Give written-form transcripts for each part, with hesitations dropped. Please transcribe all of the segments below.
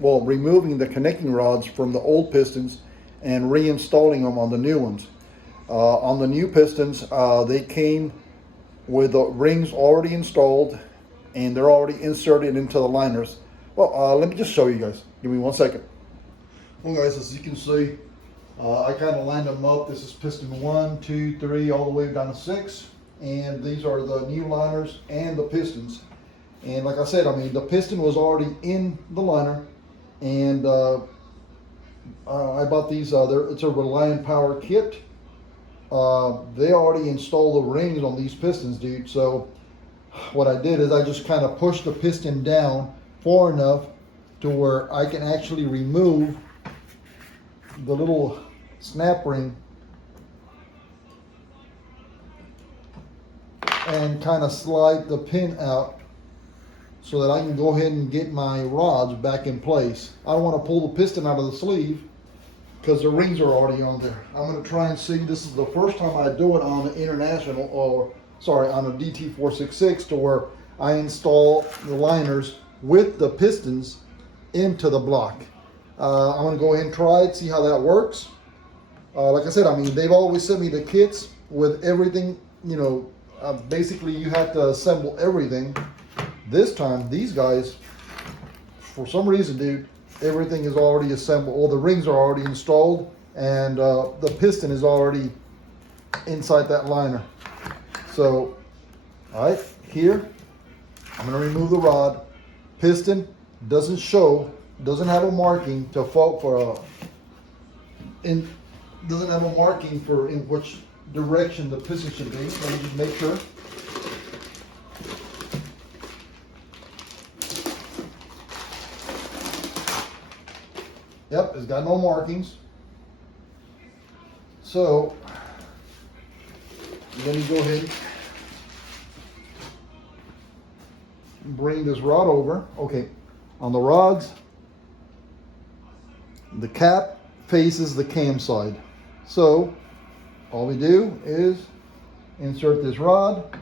well, removing the connecting rods from the old pistons and reinstalling them on the new ones. On the new pistons, they came with the rings already installed and they're already inserted into the liners. Well, let me just show you guys. Give me 1 second. Well, guys, as you can see, I kind of lined them up. This is piston 1, 2, 3, all the way down to 6. And these are the new liners and the pistons. And like I said, I mean, the piston was already in the liner. And I bought these, it's a Reliant Power kit. They already installed the rings on these pistons, dude. So what I did is I just kind of pushed the piston down far enough to where I can actually remove the little snap ring and kind of slide the pin out so that I can go ahead and get my rods back in place. I don't want to pull the piston out of the sleeve because the rings are already on there. I'm going to try and see, this is the first time I do it on an international, or sorry, on a DT466, to where I install the liners with the pistons into the block. I'm going to go ahead and try it, see how that works. Like I said, I mean, they've always sent me the kits with everything, you know, basically you have to assemble everything. This time, these guys, for some reason, dude, everything is already assembled. All the rings are already installed, and the piston is already inside that liner. So, all right, here, I'm gonna remove the rod. Piston doesn't show, doesn't have a marking to fault for doesn't have a marking for in which direction the piston should be. Let me just make sure. Yep, it's got no markings. So let me go ahead and bring this rod over. Okay, on the rods, the cap faces the cam side. So all we do is insert this rod,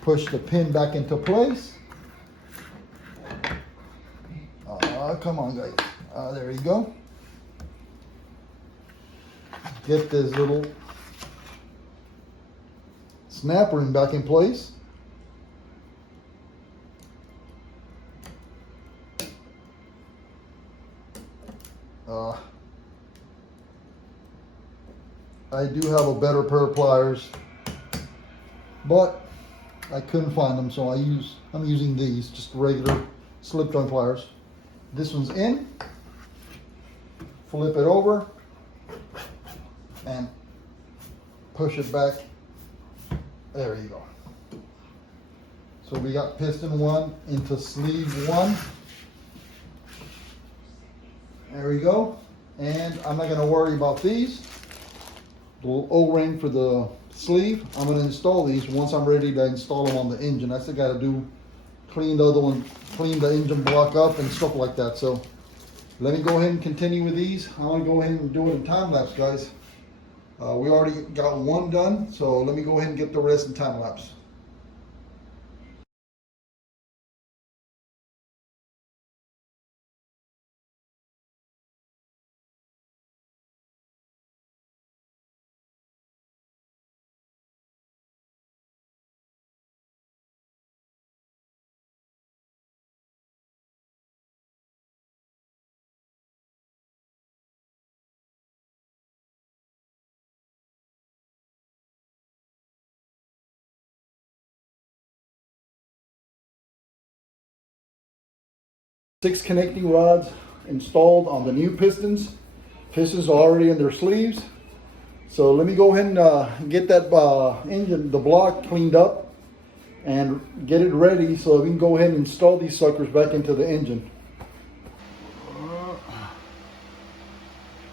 push the pin back into place. Come on, guys. There you go. Get this little snap ring back in place. I do have a better pair of pliers, but I couldn't find them, so I'm using these, just regular slip-on pliers. This one's in. Flip it over and push it back. There you go. So we got piston 1 into sleeve 1. There we go. And I'm not going to worry about these. The little O-ring for the sleeve. I'm going to install these once I'm ready to install them on the engine. That's what I got to do. Clean the other one, clean the engine block up and stuff like that. So let me go ahead and continue with these. I want to go ahead and do it in time lapse, guys. We already got one done, so let me go ahead and get the rest in time lapse. Six connecting rods installed on the new pistons. Pistons are already in their sleeves. So let me go ahead and get that engine, the block, cleaned up and get it ready so we can go ahead and install these suckers back into the engine.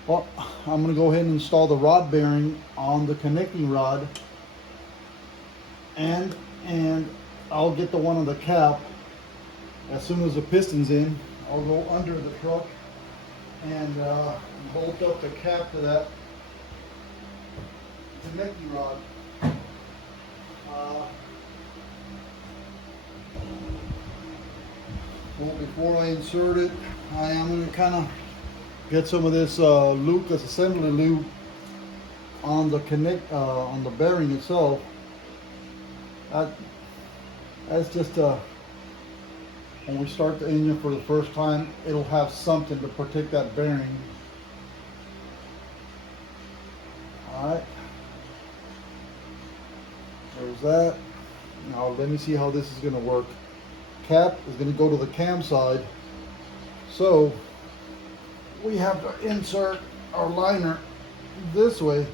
Well, I'm going to go ahead and install the rod bearing on the connecting rod, and I'll get the one on the cap. As soon as the piston's in, I'll go under the truck and bolt up the cap to that connecting rod. Well, before I insert it, I am going to kind of get some of this lube, this assembly lube, on the on the bearing itself. That's just when we start the engine for the first time, it'll have something to protect that bearing. All right, there's that. Now let me see how this is going to work. Cap is going to go to the cam side, so we have to insert our liner this way.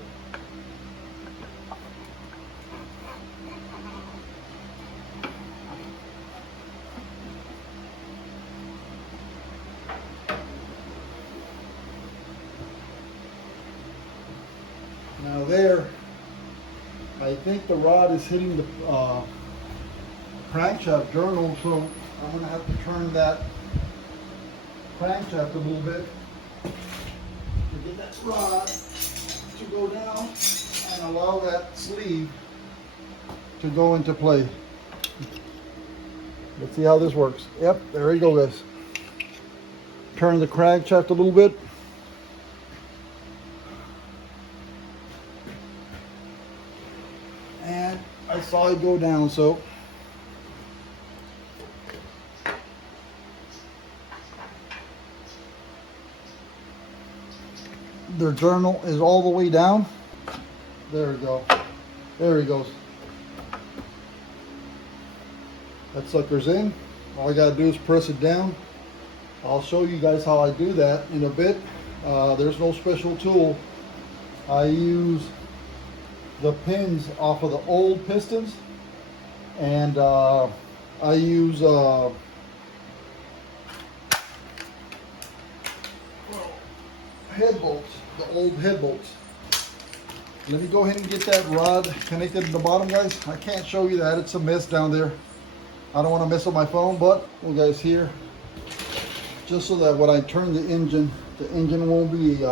Now there, I think the rod is hitting the crankshaft journal, so I'm going to have to turn that crankshaft a little bit to get that rod to go down and allow that sleeve to go into play. Let's see how this works. Yep, there you go, guys. Turn the crankshaft a little bit. And I saw it go down, so the journal is all the way down. There we go. There he goes. That sucker's in. All I gotta do is press it down. I'll show you guys how I do that in a bit. There's no special tool. I use the pins off of the old Pistons, and I use head bolts, the old head bolts. Let me go ahead and get that rod connected to the bottom, guys. I can't show you that, it's a mess down there. I don't want to mess up my phone, but you guys here, just so that when I turn the engine won't be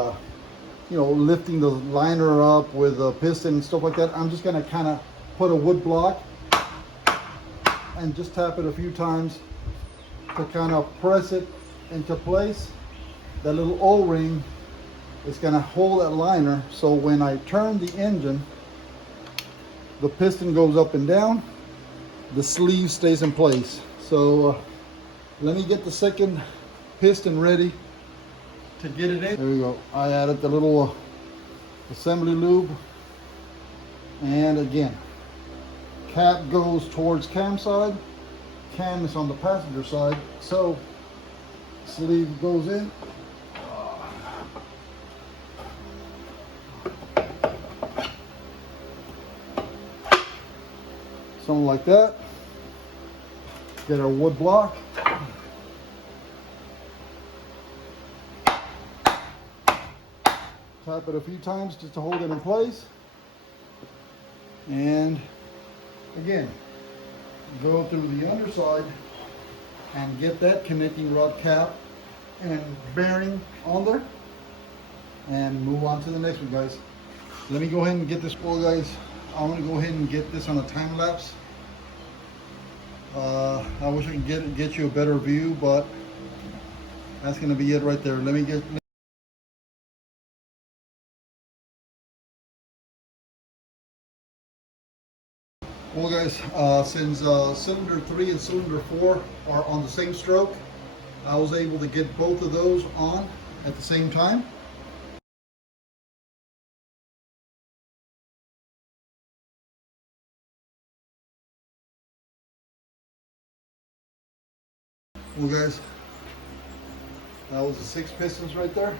you know, lifting the liner up with a piston and stuff like that. I'm just gonna kind of put a wood block and just tap it a few times to kind of press it into place. That little O-ring is gonna hold that liner, so when I turn the engine, the piston goes up and down, the sleeve stays in place. So let me get the second piston ready to get it in. There we go. I added the little assembly lube, and again, cap goes towards cam side, cam is on the passenger side, so sleeve goes in. Something like that. Get our wood block. Tap it a few times just to hold it in place. And again, go through the underside and get that connecting rod cap and bearing on there, and move on to the next one, guys. Let me go ahead and get this. Well, guys, I'm gonna go ahead and get this on a time lapse. I wish I could get you a better view, but that's gonna be it right there. Let me get. Well, guys, since cylinder 3 and cylinder 4 are on the same stroke, I was able to get both of those on at the same time. Well, guys, that was the 6 pistons right there.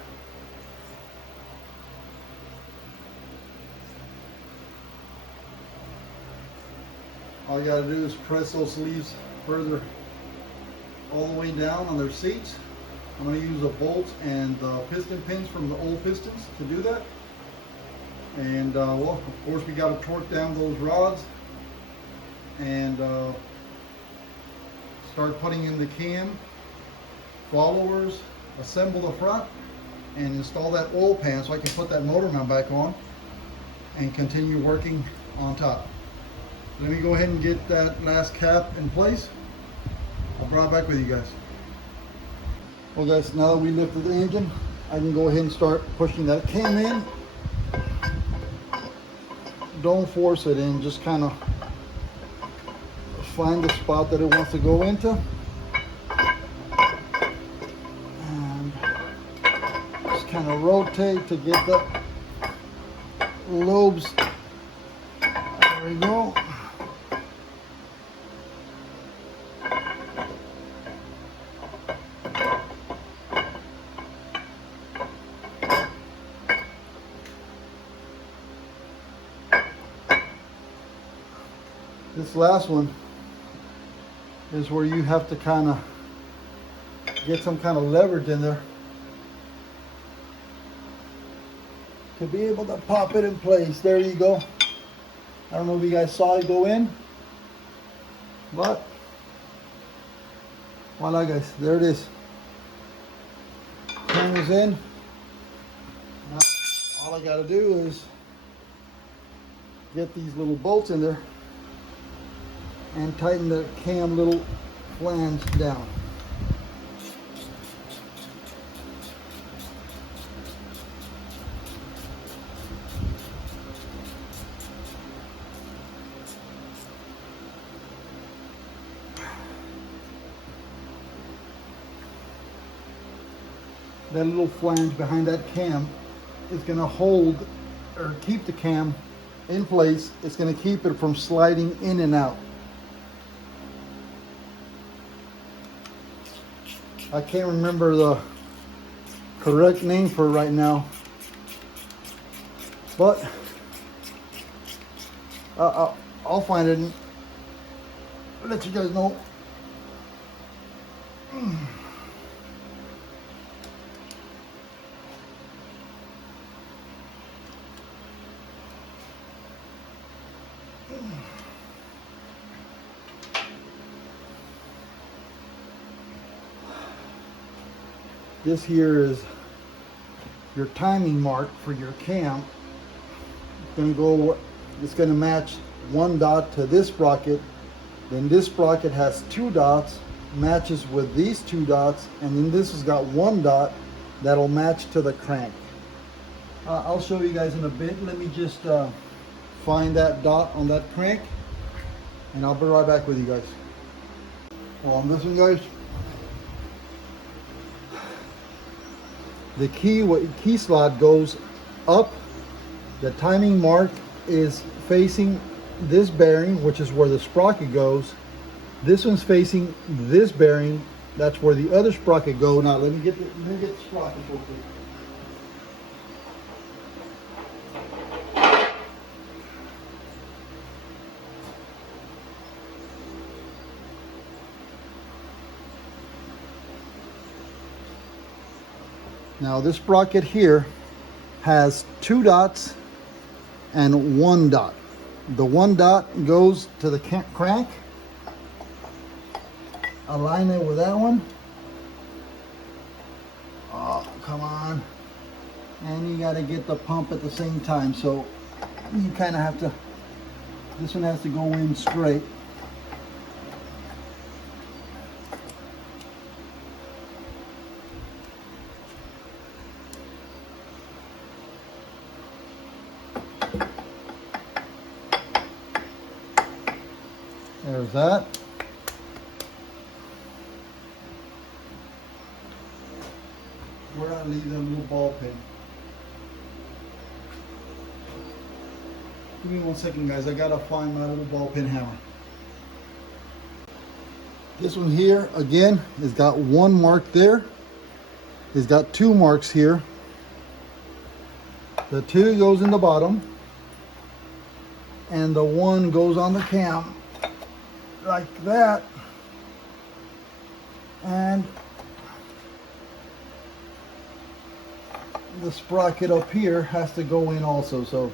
All you gotta do is press those sleeves further all the way down on their seats. I'm gonna use a bolt and the piston pins from the old Pistons to do that. And well, of course, we gotta torque down those rods and start putting in the cam, followers, assemble the front, and install that oil pan so I can put that motor mount back on and continue working on top. Let me go ahead and get that last cap in place. I'll bring it back with you guys. Well guys, now that we lifted the engine, I can go ahead and start pushing that cam in. Don't force it in, just kind of find the spot that it wants to go into. And just kind of rotate to get the lobes. There we go. This last one is where you have to kind of get some kind of leverage in there to be able to pop it in place. There you go. I don't know if you guys saw it go in, but voila guys, there it is. Cam is in. Now all I gotta do is get these little bolts in there and tighten the cam little flange down. That little flange behind that cam is going to hold or keep the cam in place. It's going to keep it from sliding in and out. I can't remember the correct name for it right now, but I'll find it and let you guys know. This here is your timing mark for your cam. It's going to match one dot to this sprocket. Then this sprocket has two dots, matches with these two dots, and then this has got one dot that'll match to the crank. I'll show you guys in a bit. Let me just find that dot on that crank, and I'll be right back with you guys. Well, on this one, guys, the key slot goes up. The timing mark is facing this bearing, which is where the sprocket goes. This one's facing this bearing. That's where the other sprocket goes. Now let me get the sprocket real quick. Now this sprocket here has two dots and one dot. The one dot goes to the crank. Align it with that one. Oh, come on. And you got to get the pump at the same time. So you kind of have to, this one has to go in straight. There's that. Where I leave them little ball pin. Give me 1 second, guys. I gotta find my little ball pin hammer. This one here, again, has got one mark there. It's got two marks here. The two goes in the bottom, and the one goes on the cam. Like that, and the sprocket up here has to go in also. So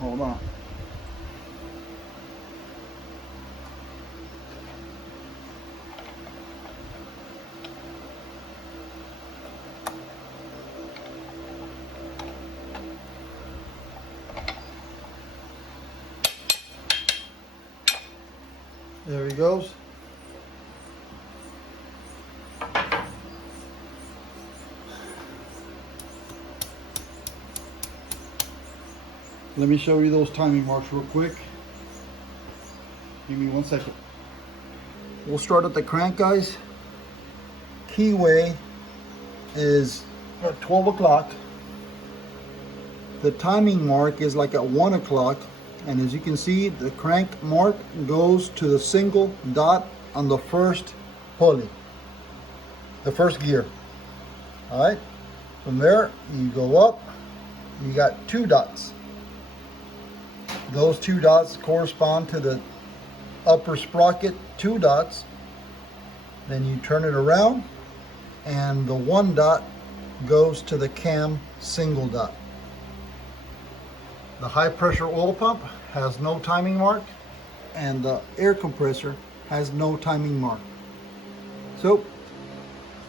hold on. There he goes. Let me show you those timing marks real quick. Give me 1 second. We'll start at the crank, guys. Keyway is at 12 o'clock. The timing mark is like at 1 o'clock. And as you can see, the crank mark goes to the single dot on the first pulley, the first gear. All right, from there you go up, you got 2 dots. Those 2 dots correspond to the upper sprocket 2 dots. Then you turn it around and the 1 dot goes to the cam single dot. The high pressure oil pump has no timing mark, and the air compressor has no timing mark. So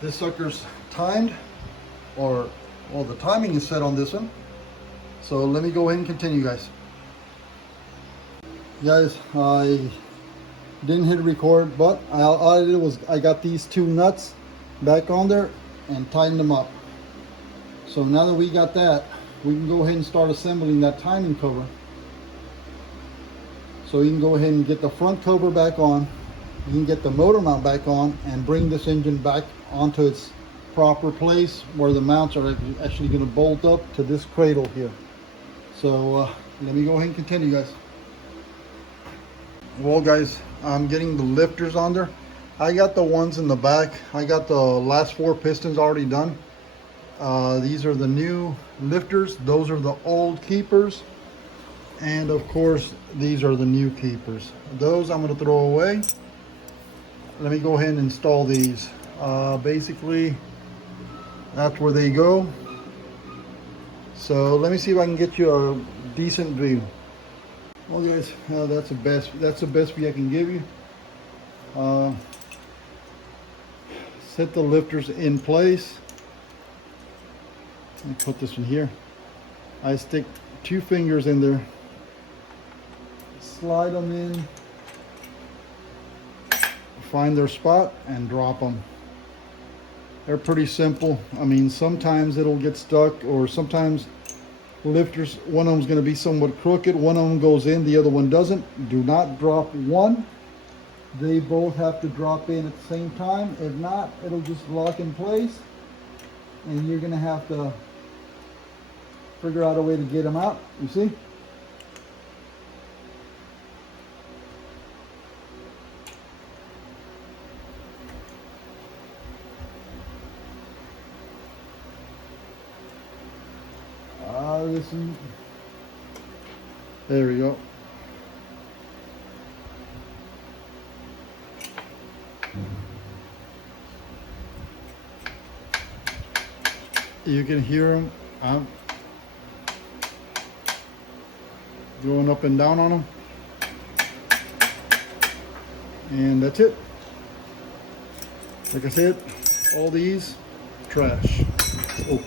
this sucker's timed, or well, the timing is set on this one. So let me go ahead and continue, guys. Guys, I didn't hit record, but all I did was I got these 2 nuts back on there and tightened them up. So now that we got that, we can go ahead and start assembling that timing cover. So you can go ahead and get the front cover back on, you can get the motor mount back on, and bring this engine back onto its proper place where the mounts are actually going to bolt up to this cradle here. So let me go ahead and continue, guys. Well, guys, I'm getting the lifters on there. I got the ones in the back. I got the last 4 pistons already done. These are the new lifters. Those are the old keepers. And of course, these are the new keepers. Those I'm going to throw away. Let me go ahead and install these. Basically, that's where they go. So let me see if I can get you a decent view. Well, guys, that's the best view I can give you. Set the lifters in place. Let me put this one here. I stick 2 fingers in there, slide them in, find their spot, and drop them. They're pretty simple. I mean, sometimes it'll get stuck, or sometimes lifters, one of them's going to be somewhat crooked, one of them goes in, the other one doesn't. Do not drop one. They both have to drop in at the same time. If not, it'll just lock in place, and you're going to have to figure out a way to get them out. You see? Listen. There we go. You can hear them. I'm going up and down on them. And that's it. Like I said, all these, trash. Oh.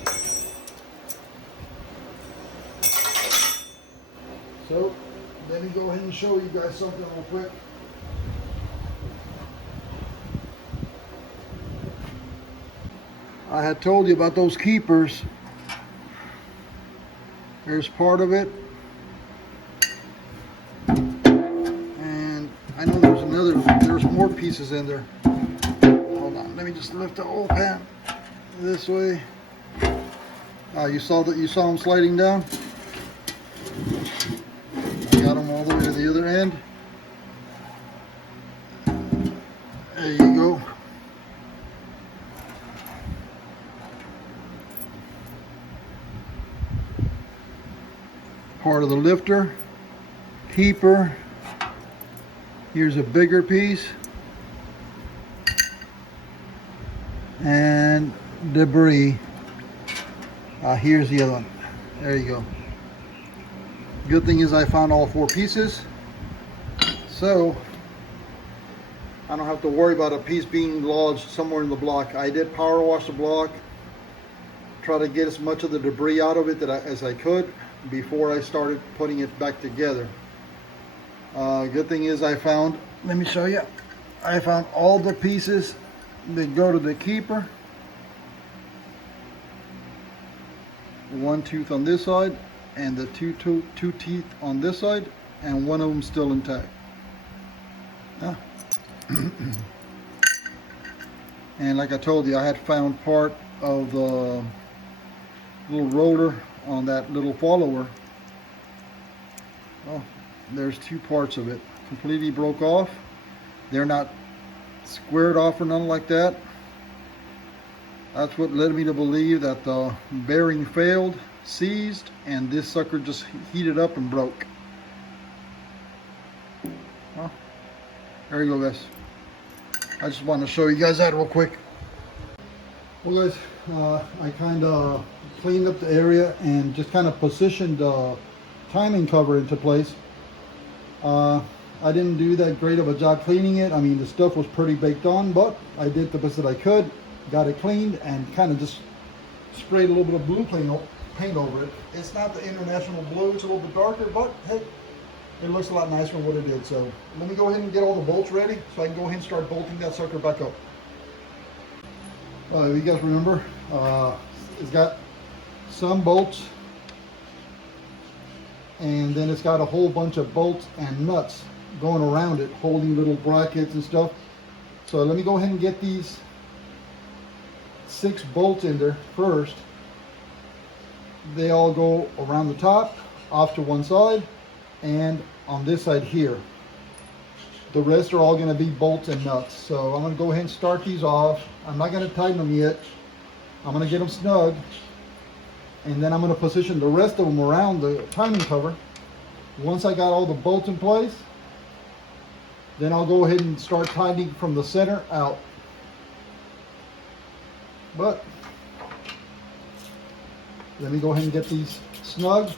So, let me go ahead and show you guys something real quick. I had told you about those keepers. There's part of it. And I know there's more pieces in there. Hold on, let me just lift the oil pan this way. You saw them sliding down? Got them all the way to the other end. There you go. Part of the lifter, keeper. Here's a bigger piece. And debris. Here's the other one. There you go. Good thing is I found all 4 pieces, so I don't have to worry about a piece being lodged somewhere in the block. I did power wash the block, try to get as much of the debris out of it as I could before I started putting it back together. Good thing is I found let me show you. I found all the pieces that go to the keeper. One tooth on this side and the two teeth on this side, and one of them still intact. Yeah. And like I told you, I had found part of the little rotor on that little follower. Oh, there's two parts of it. Completely broke off. They're not squared off or nothing like that. That's what led me to believe that the bearing failed, seized, and this sucker just heated up and broke. Well, there you go, guys. I just wanted to show you guys that real quick. Well, guys, I kind of cleaned up the area and just kind of positioned the timing cover into place. I didn't do that great of a job cleaning it. I mean, the stuff was pretty baked on, but I did the best that I could. Got it cleaned and kind of just sprayed a little bit of blue paint over it. It's not the international blue, it's a little bit darker, but hey, it looks a lot nicer than what it did. So let me go ahead and get all the bolts ready so I can go ahead and start bolting that sucker back up. You guys remember, it's got some bolts, and then it's got a whole bunch of bolts and nuts going around it, holding little brackets and stuff. So let me go ahead and get these 6 bolts in there first. They all go around the top, off to one side, and on this side here. The rest are all going to be bolts and nuts. So I'm going to go ahead and start these off. I'm not going to tighten them yet. I'm going to get them snug, and then I'm going to position the rest of them around the timing cover. Once I got all the bolts in place, then I'll go ahead and start tightening from the center out. But let me go ahead and get these snug.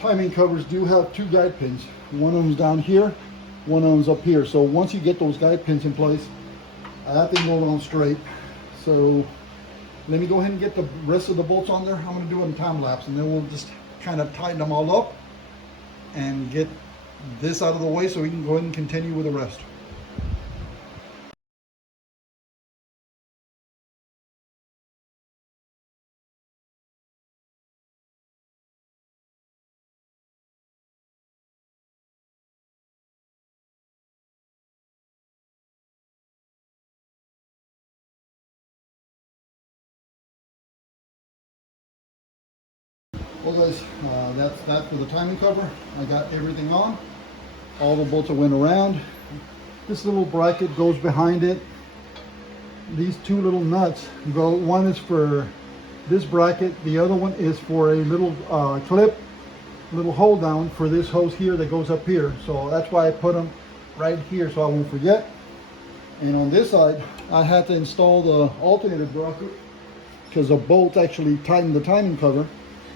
Timing covers do have 2 guide pins. One of them's down here, one of them's up here. So once you get those guide pins in place, that thing will run straight. So let me go ahead and get the rest of the bolts on there. I'm going to do it in time lapse, and then we'll just kind of tighten them all up and get this out of the way so we can go ahead and continue with the rest. Well, guys, that's that for the timing cover. I got everything on. All the bolts went around. This little bracket goes behind it. These 2 little nuts go. One is for this bracket. The other one is for a little clip, little hold down for this hose here that goes up here. So that's why I put them right here so I won't forget. And on this side, I had to install the alternator bracket because the bolts actually tighten the timing cover.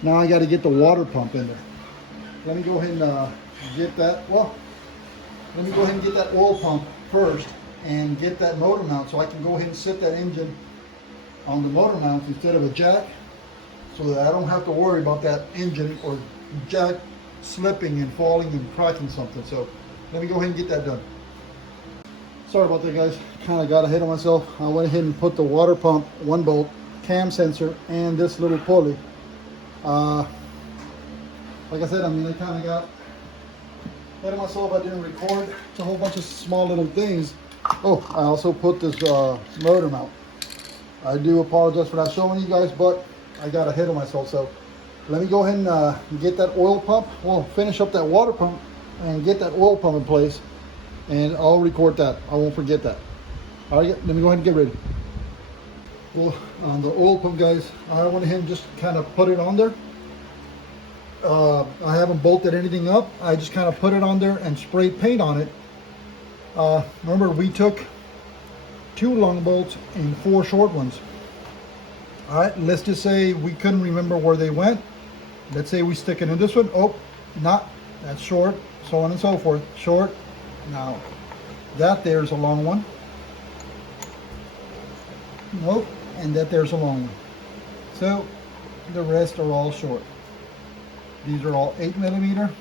Now I got to get the water pump in there. Let me go ahead and get that. Well, let me go ahead and get that oil pump first and get that motor mount so I can go ahead and sit that engine on the motor mount instead of a jack, so that I don't have to worry about that engine or jack slipping and falling and cracking something. So let me go ahead and get that done. Sorry about that, guys. Kind of got ahead of myself. I went ahead and put the water pump, 1 bolt, cam sensor, and this little pulley. Like I said, I mean, I kind of got ahead of myself. I didn't record. It's a whole bunch of small little things. Oh, I also put this motor mount. I do apologize for not showing you guys, but I got ahead of myself. So let me go ahead and get that oil pump. Well, finish up that water pump and get that oil pump in place, and I'll record that. I won't forget that. All right, let me go ahead and get ready. Well, on the oil pump, guys, I went ahead and just kind of put it on there. I haven't bolted anything up. I just kind of put it on there and sprayed paint on it. Remember, we took 2 long bolts and 4 short ones. All right, let's just say we couldn't remember where they went. Let's say we stick it in this one. Oh, not, that's short, so on and so forth. Short. Now, that there's a long one. Nope, and that there's a long one. So, the rest are all short. These are all 8mm.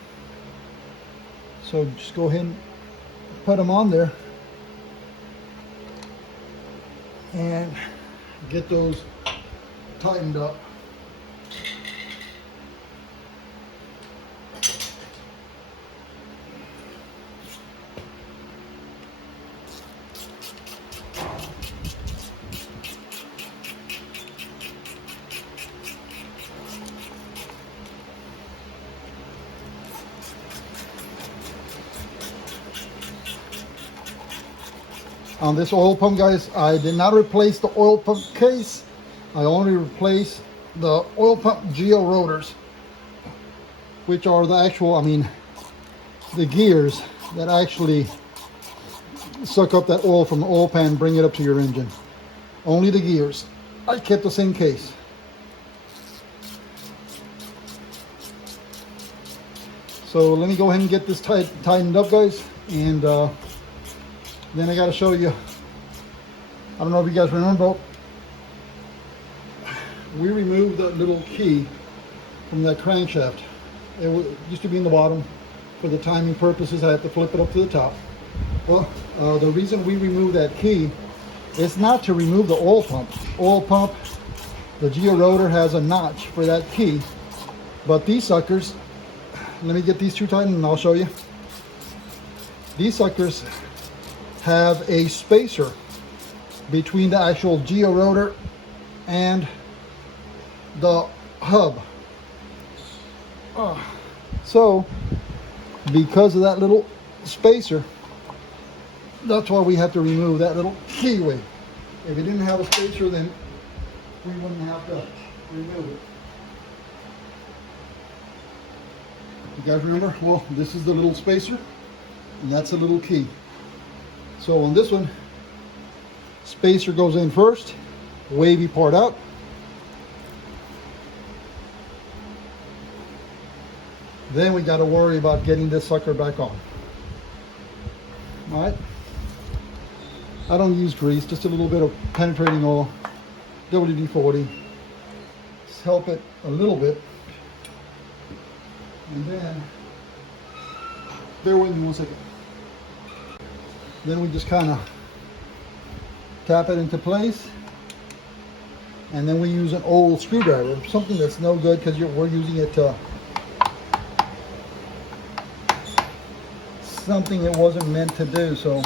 So just go ahead and put them on there and get those tightened up. On this oil pump, guys, I did not replace the oil pump case. I only replaced the oil pump geo rotors, which are the actual, the gears that actually suck up that oil from the oil pan and bring it up to your engine. Only the gears. I kept the same case. So let me go ahead and get this tightened up, guys, and then I got to show you. I don't know if you guys remember, we removed that little key from that crankshaft. It used to be in the bottom. For the timing purposes, I had to flip it up to the top. Well, the reason we removed that key is not to remove the oil pump. Oil pump, the geo rotor has a notch for that key. But these suckers, let me get these two tightened and I'll show you. These suckers have a spacer between the actual geo rotor and the hub. So because of that little spacer, that's why we have to remove that little keyway. If it didn't have a spacer, then we wouldn't have to remove it. You guys remember? Well, this is the little spacer and that's a little key. So on this one, spacer goes in first, wavy part out. Then we got to worry about getting this sucker back on. All right. I don't use grease, just a little bit of penetrating oil, WD-40. Just help it a little bit. And then, bear with me 1 second. Then we just kind of tap it into place, and then we use an old screwdriver, something that's no good because we're using it to something it wasn't meant to do. So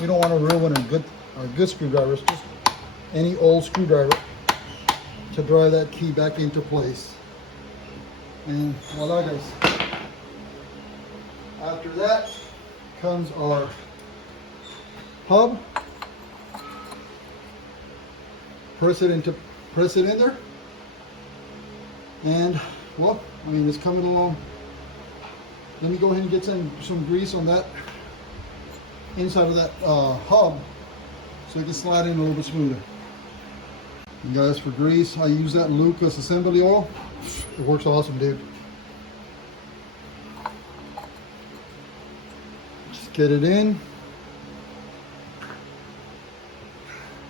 we don't want to ruin a good screwdriver. It's just any old screwdriver to drive that key back into place. And voila, guys. After that comes our hub. Press it in there, and well, it's coming along. Let me go ahead and get some grease on that inside of that hub so it can slide in a little bit smoother. And guys, for grease, I use that Lucas assembly oil. It works awesome, dude. Just get it in.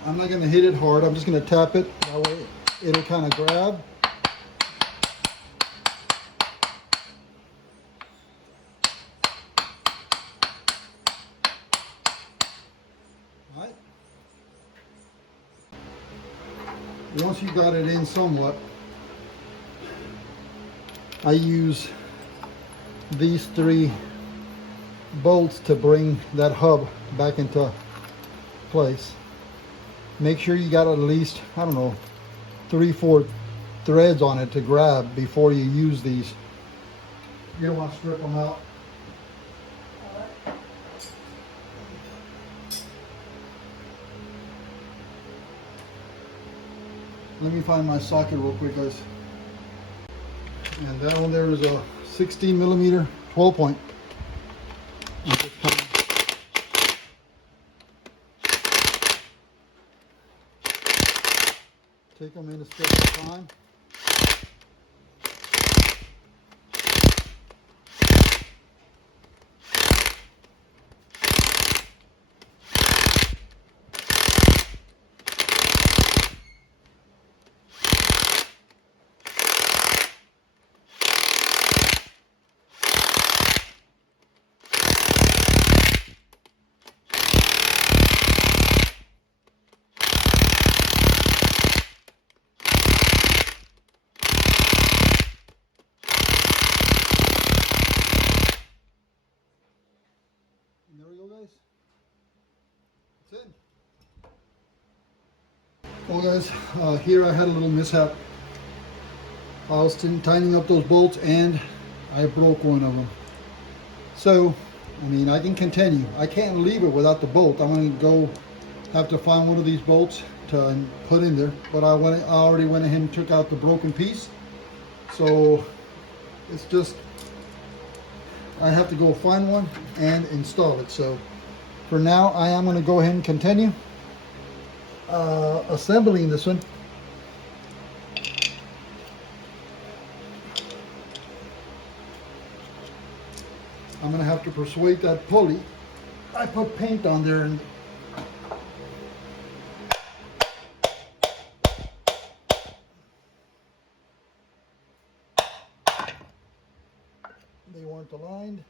I'm not going to hit it hard. I'm just going to tap it. That way it'll kind of grab. All right. Once you got it in somewhat, I use these 3 bolts to bring that hub back into place. Make sure you got at least, I don't know, 3/4 threads on it to grab before you use these. You don't want to strip them out. Let me find my socket real quick, guys. And that one there is a 16 millimeter 12 point. Take them in a step at a time. There we go, guys. That's it. Well, guys, here I had a little mishap. I was tightening up those bolts and I broke one of them. So, I mean, I can continue. I can't leave it without the bolt. I'm going to go have to find one of these bolts to put in there. But I already went ahead and took out the broken piece. So, it's just, I have to go find one and install it. So for now, I am going to go ahead and continue assembling this one. I'm going to have to persuade that pulley. I put paint on there and they weren't aligned.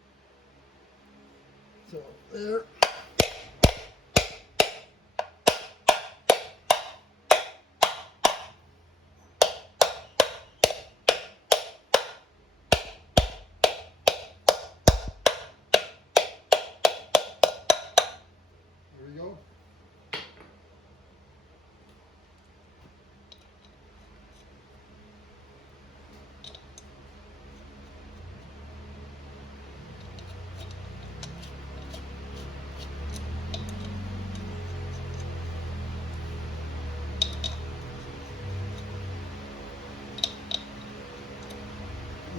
So there. There we go.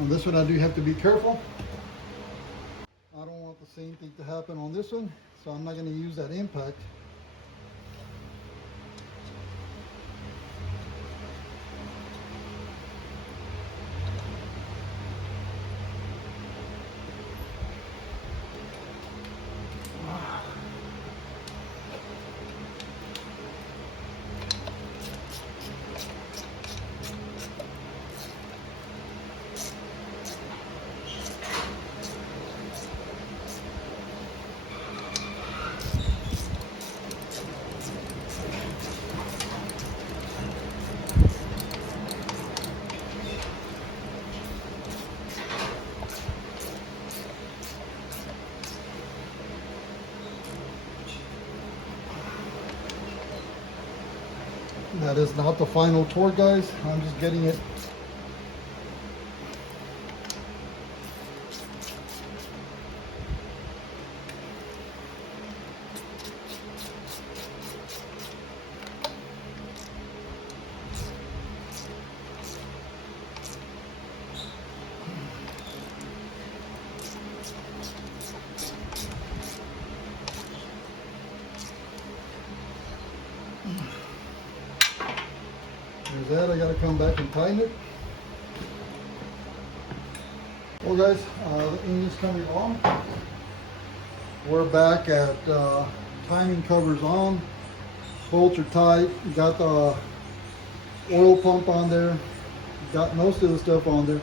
On this one, I do have to be careful. I don't want the same thing to happen on this one, so I'm not going to use that impact. That is not the final torque, guys. I'm just getting it. There's that. I got to come back and tighten it. Well, guys, the engine's coming along. We're back at timing covers on. Bolts are tight. You got the oil pump on there. Got most of the stuff on there.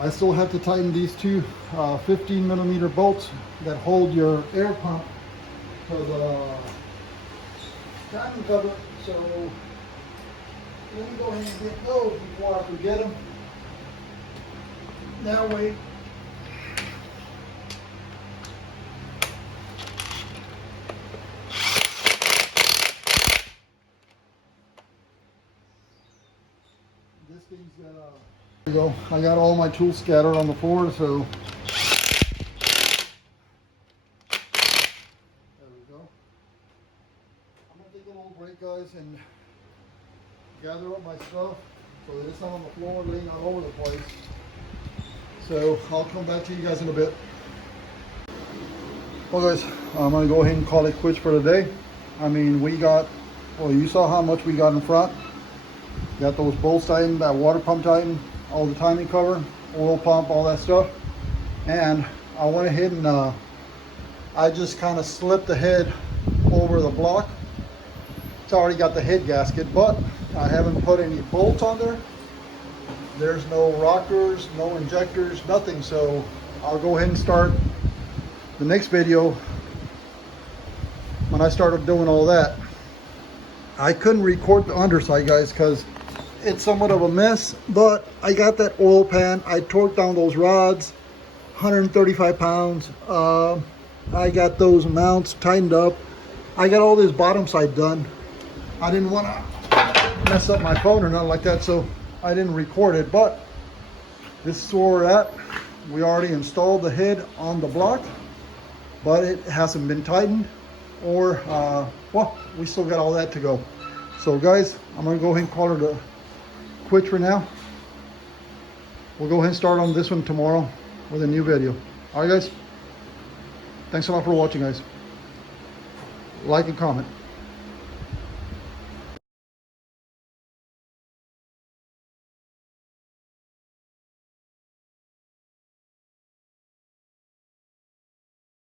I still have to tighten these two 15 millimeter bolts that hold your air pump to the timing cover. So let me go ahead and get those before I forget them. Now wait. Pistons that there you go. I got all my tools scattered on the floor, so there we go. I'm gonna take a little break, guys, and gather up my stuff so that it's not on the floor laying all over the place. So I'll come back to you guys in a bit. Well, guys, I'm gonna go ahead and call it quits for today. I mean, we got, well, you saw how much we got in front. Got those bolts tightened, that water pump tightened, all the timing cover, oil pump, all that stuff. And I went ahead and I just kind of slipped the head over the block. It's already got the head gasket, but I haven't put any bolts on there. There's no rockers, no injectors, nothing. So I'll go ahead and start the next video when I started doing all that. I couldn't record the underside, guys, because it's somewhat of a mess, but I got that oil pan. I torqued down those rods, 135 pounds. I got those mounts tightened up. I got all this bottom side done. I didn't want to mess up my phone or nothing like that, so I didn't record it, but this is where we're at. We already installed the head on the block, but it hasn't been tightened or, well, we still got all that to go. So guys, I'm gonna go ahead and call it a quit for now. We'll go ahead and start on this one tomorrow with a new video. All right, guys. Thanks a lot for watching, guys. Like and comment.